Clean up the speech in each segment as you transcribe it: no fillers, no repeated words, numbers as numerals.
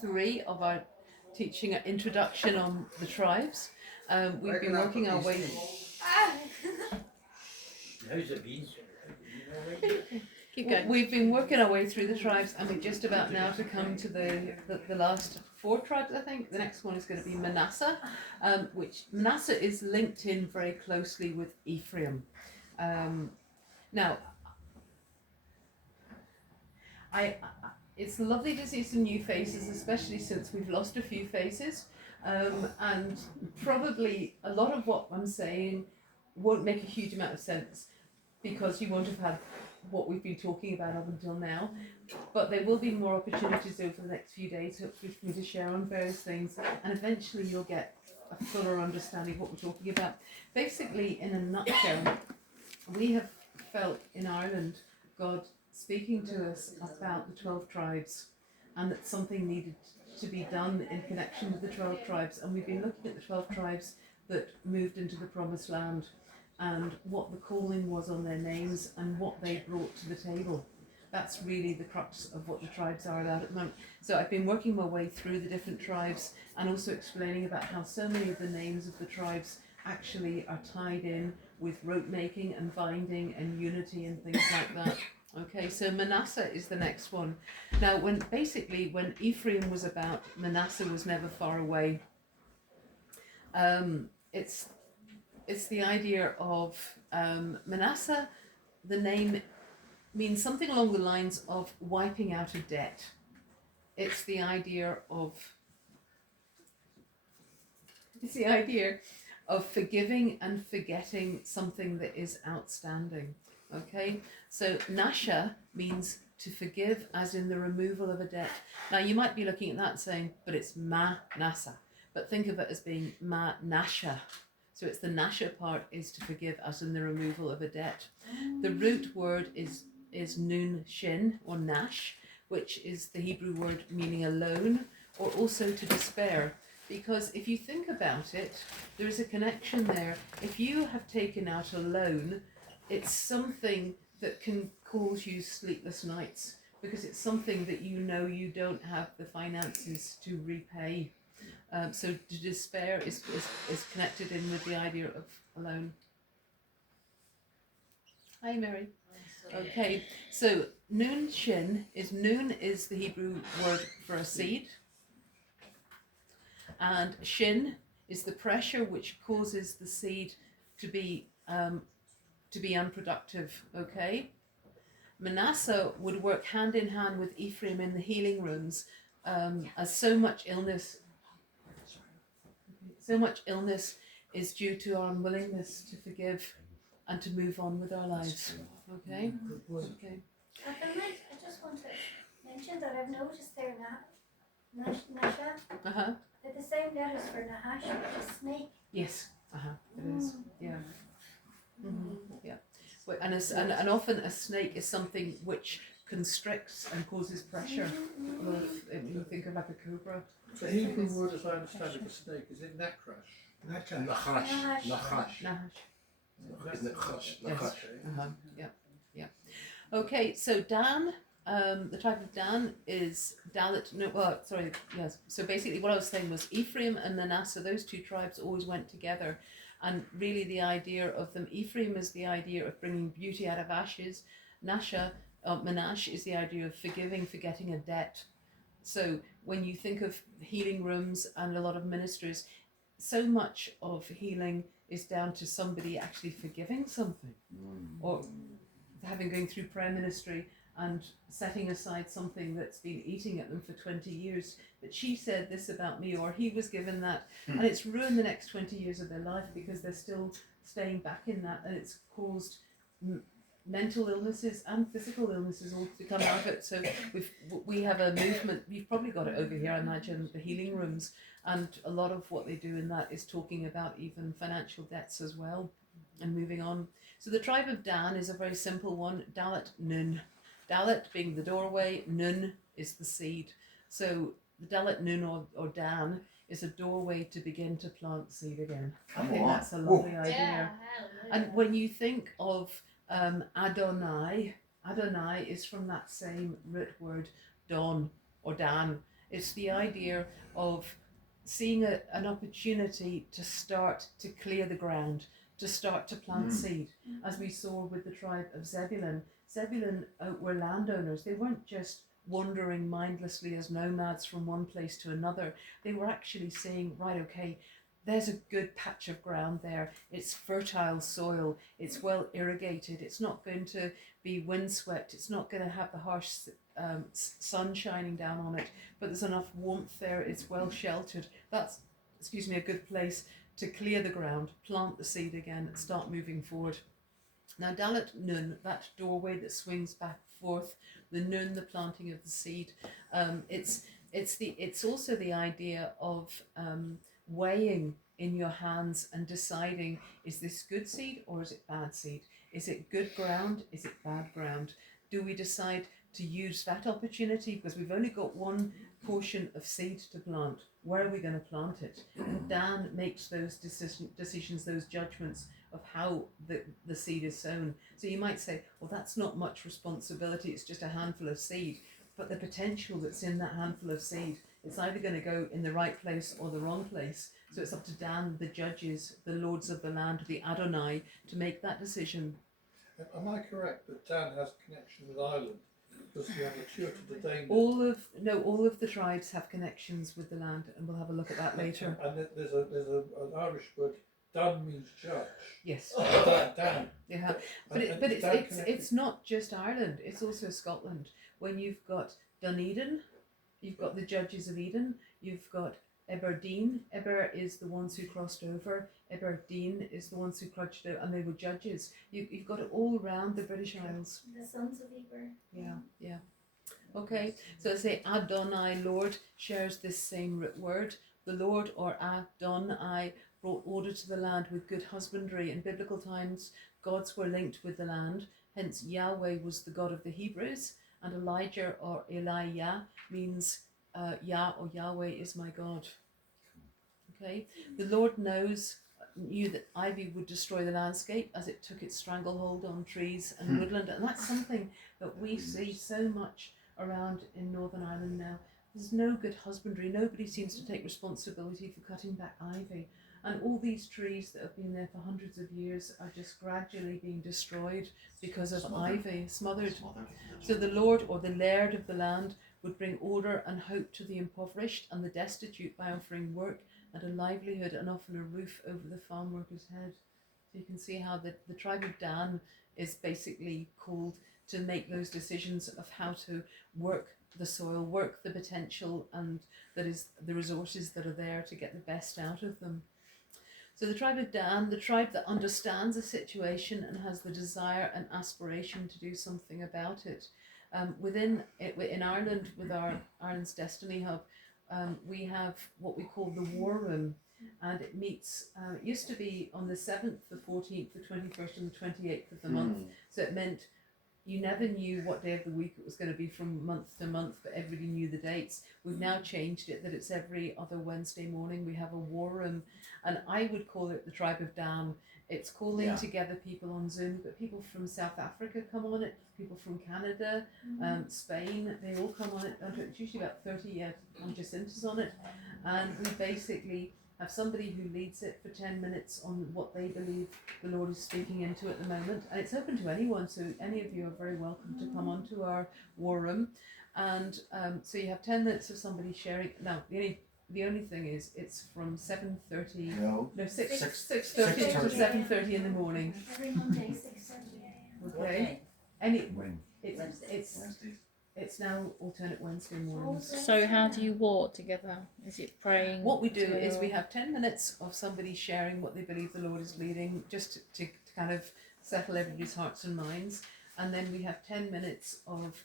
3 of our teaching introduction on the tribes. We've been working our way. Keep going. We've been working our way through the tribes, and we're just about now to come to the last 4 tribes, I think. The next one is going to be Mannaseh, which Mannaseh is linked in very closely with Ephraim. Now, it's lovely to see some new faces, especially since we've lost a few faces, and probably a lot of what I'm saying won't make a huge amount of sense because you won't have had what we've been talking about up until now, but there will be more opportunities over the next few days, hopefully, for me to share on various things, and eventually you'll get a fuller understanding of what we're talking about. Basically, in a nutshell, we have felt in Ireland God speaking to us about the 12 tribes, and that something needed to be done in connection with the 12 tribes, and we've been looking at the 12 tribes that moved into the Promised Land and what the calling was on their names and what they brought to the table. That's really the crux of what the tribes are about at the moment. So I've been working my way through the different tribes and also explaining about how so many of the names of the tribes actually are tied in with rope making and binding and unity and things like that. Okay, so Mannaseh is the next one. Now, when Ephraim was about, Mannaseh was never far away. It's the idea of Mannaseh. The name means something along the lines of wiping out a debt. It's the idea of forgiving and forgetting something that is outstanding. Okay, so Nasha means to forgive, as in the removal of a debt. Now you might be looking at that and saying, but it's Mannaseh. But think of it as being Mannaseh. So it's the Nasha part is to forgive, as in the removal of a debt. The root word is nun shin, or nash, which is the Hebrew word meaning alone, or also to despair. Because if you think about it, there is a connection there. If you have taken out a loan, it's something that can cause you sleepless nights, because it's something that you know you don't have the finances to repay. So to despair is connected in with the idea of alone. Hi, Mary. Okay, so nun shin is the Hebrew word for a seed, and shin is the pressure which causes the seed to be unproductive. Okay, Mannaseh would work hand in hand with Ephraim in the healing rooms, as so much illness is due to our unwillingness to forgive and to move on with our lives. Okay? Okay. I just want to mention that I've noticed there Nasha, they're the same letters for Nahash, which is snake. Yes, it is. Yeah. Mm-hmm. Yeah. And often a snake is something which constricts and causes pressure. Well, if you think of like a cobra. The Hebrew word, as I understand it, for snake, is it nakrash? Nahash. Yeah. Okay, so Dan, the tribe of Dan is Dalit. So basically, what I was saying was Ephraim and Manasseh. Those two tribes always went together, and really the idea of them. Ephraim is the idea of bringing beauty out of ashes. Manasseh is the idea of forgetting a debt. So when you think of healing rooms and a lot of ministries, so much of healing is down to somebody actually forgiving something, or having going through prayer ministry and setting aside something that's been eating at them for 20 years, that she said this about me, or he was given that, and it's ruined the next 20 years of their life because they're still staying back in that, and it's caused mental illnesses and physical illnesses all to come out of it. So we have a movement, you've probably got it over here, I imagine, the healing rooms, and a lot of what they do in that is talking about even financial debts as well, and moving on. So the tribe of Dan is a very simple one, Dalit Nun. Dalit being the doorway, Nun is the seed. So the Dalit Nun or Dan is a doorway to begin to plant seed again. I think that's a lovely idea. Yeah, and when you think of Adonai is from that same root word, Don or Dan. It's the idea of seeing an opportunity to start to clear the ground, to start to plant seed, as we saw with the tribe of Zebulun. Zebulun were landowners. They weren't just wandering mindlessly as nomads from one place to another. They were actually saying, right, okay, there's a good patch of ground there. It's fertile soil. It's well irrigated. It's not going to be windswept. It's not going to have the harsh sun shining down on it, but there's enough warmth there. It's well sheltered. That's, a good place to clear the ground, plant the seed again, and start moving forward. Now, Dalet Nun, that doorway that swings back and forth, the Nun, the planting of the seed, it's also the idea of weighing in your hands and deciding, is this good seed or is it bad seed? Is it good ground? Is it bad ground? Do we decide to use that opportunity because we've only got one portion of seed to plant? Where are we going to plant it? And Dan makes those decisions, those judgments of how the seed is sown. So you might say, well, that's not much responsibility, it's just a handful of seed. But the potential that's in that handful of seed, it's either going to go in the right place or the wrong place. So it's up to Dan, the judges, the lords of the land, the Adonai, to make that decision. Am I correct that Dan has connection with Ireland? Because you have a church of the Dane. All of the tribes have connections with the land, and we'll have a look at that later. And there's an Irish word. Dun means judge. Yes. Dan. Yeah, but it's not just Ireland. It's also Scotland. When you've got Dunedin, you've got the judges of Eden. You've got Aberdeen. Eber is the ones who crossed over. Aberdeen is the ones who crutched out, and they were judges. You've got it all around the British Isles. The sons of Eber. Yeah. Okay, so I say Adonai, Lord, shares this same root word. The Lord, or Adonai, brought order to the land with good husbandry. In biblical times, gods were linked with the land. Hence, Yahweh was the God of the Hebrews, and Elijah, or Elijah, means Yah or Yahweh is my God. Okay, the Lord knew that ivy would destroy the landscape as it took its stranglehold on trees and woodland, and that's something that we see so much around in Northern Ireland now. There's no good husbandry. Nobody seems to take responsibility for cutting back ivy, and all these trees that have been there for hundreds of years are just gradually being destroyed because of ivy, smothered. So the Lord, or the Laird of the land, would bring order and hope to the impoverished and the destitute by offering work and a livelihood, and often a roof over the farm worker's head. So you can see how the tribe of Dan is basically called to make those decisions of how to work the soil, work the potential, and that is the resources that are there to get the best out of them. So the tribe of Dan, the tribe that understands a situation and has the desire and aspiration to do something about it. In Ireland, with our Ireland's Destiny Hub, we have what we call the War Room, and it meets, it used to be on the 7th, the 14th, the 21st and the 28th of the month. So it meant you never knew what day of the week it was going to be from month to month, but everybody knew the dates. We've now changed it that it's every other Wednesday morning we have a War Room, and I would call it the Tribe of Dan. It's calling together people on Zoom, but people from South Africa come on it, people from Canada, Spain, they all come on it. It's usually about 30 Jacintas on it, and we basically have somebody who leads it for 10 minutes on what they believe the Lord is speaking into at the moment. And it's open to anyone, so any of you are very welcome to come onto our War Room. And so you have 10 minutes of somebody sharing. Now, the only thing is, it's from 6:30 to 7:30 in the morning. Every Monday, 6:30 a.m. Okay. It's now alternate Wednesday mornings. So how do you walk together? Is it praying? What we do is we have 10 minutes of somebody sharing what they believe the Lord is leading, just to kind of settle everybody's hearts and minds. And then we have 10 minutes of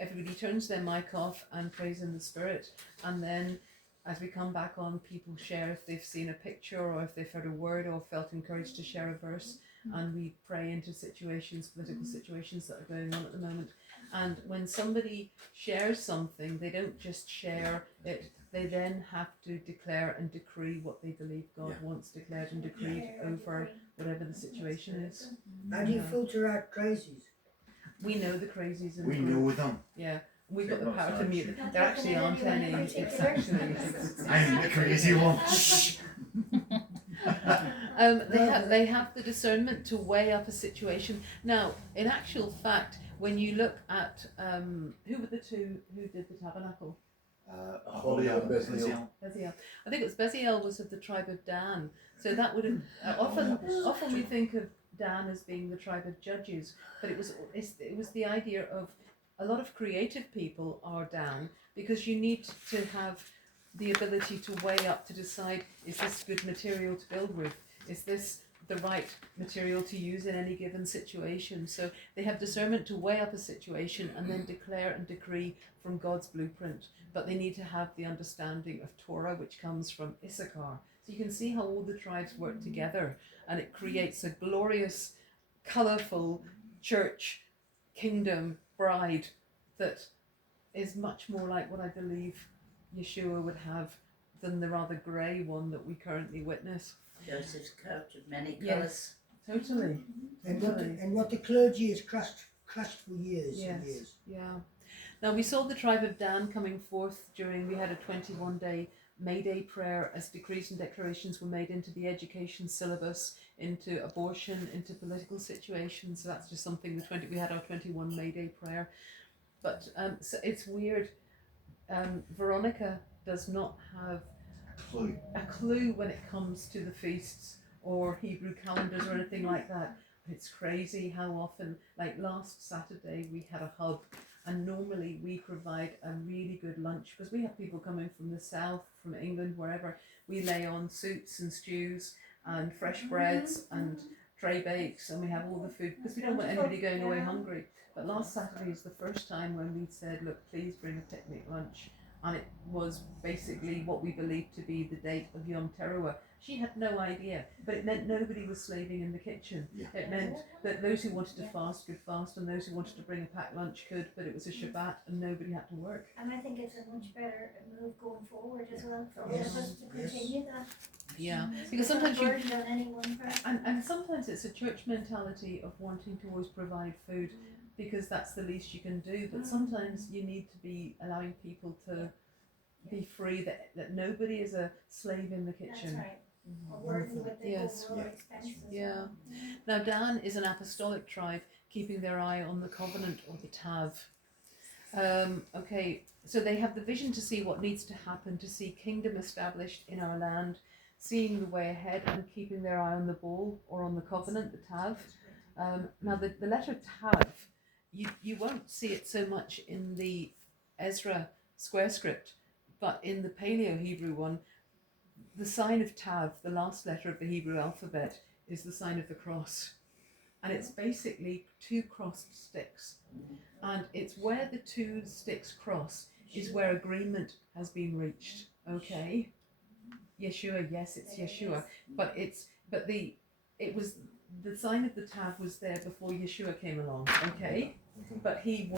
everybody turns their mic off and prays in the Spirit. And then as we come back on, people share if they've seen a picture or if they've heard a word or felt encouraged to share a verse. And we pray into situations, political situations that are going on at the moment. And when somebody shares something, they don't just share it, they then have to declare and decree what they believe God wants declared and decreed over whatever the situation is. How do you filter out crazies? We know the crazies. We know them. Yeah. we've got the Not power to so mute. much. There actually aren't any. It's actually. I'm the crazy one. They have the discernment to weigh up a situation. Now, in actual fact, when you look at who were the two who did the tabernacle? Holly and Bezalel. Bezalel. I think it was Bezalel was of the tribe of Dan. So that would have often we think of Dan as being the tribe of judges, but it was the idea of a lot of creative people are Dan, because you need to have the ability to weigh up to decide, is this good material to build with? Is this the right material to use in any given situation? So they have discernment to weigh up a situation and then declare and decree from God's blueprint. But they need to have the understanding of Torah, which comes from Issachar. So you can see how all the tribes work together, and it creates a glorious, colourful church, kingdom, bride that is much more like what I believe Yeshua would have than the rather grey one that we currently witness. Joseph's coat of many Yes. colours. Totally. And what the clergy has crushed for years Yes. and years. Yeah. Now we saw the tribe of Dan coming forth we had a 21-day May Day prayer as decrees and declarations were made into the education syllabus, into abortion, into political situations. So that's just something we had our 21 May Day prayer. But so it's weird. Veronica does not have a clue when it comes to the feasts or Hebrew calendars or anything like that. It's crazy how often, like last Saturday, we had a hub, and normally we provide a really good lunch because we have people coming from the south, from England, wherever. We lay on soups and stews and fresh breads and tray bakes, and we have all the food because we don't want anybody going away hungry. But last Saturday is the first time when we said, look, please bring a picnic lunch. And it was basically what we believed to be the date of Yom Teruah. She had no idea, but it meant nobody was slaving in the kitchen. Yeah. It meant that those who wanted to fast could fast, and those who wanted to bring a packed lunch could, but it was a Shabbat and nobody had to work. And I think it's a much better move going forward as well for all Yes, of us to yes. continue that. Yeah, It's because not sometimes a burden on any one person. and sometimes it's a church mentality of wanting to always provide food because that's the least you can do, but sometimes you need to be allowing people to be free, that nobody is a slave in the kitchen. That's right. Or burden with the Yes. overall expenses. Yeah. Now Dan is an apostolic tribe, keeping their eye on the covenant or the tav. Okay, so they have the vision to see what needs to happen, to see kingdom established in our land, seeing the way ahead and keeping their eye on the ball or on the covenant, the tav. Now the letter tav, you won't see it so much in the Ezra square script, but in the Paleo Hebrew one, the sign of tav, the last letter of the Hebrew alphabet, is the sign of the cross. And it's basically two crossed sticks. And it's where the two sticks cross is where agreement has been reached. Okay? Yeshua, yes, it's Yeshua. But the sign of the tav was there before Yeshua came along. Okay? But he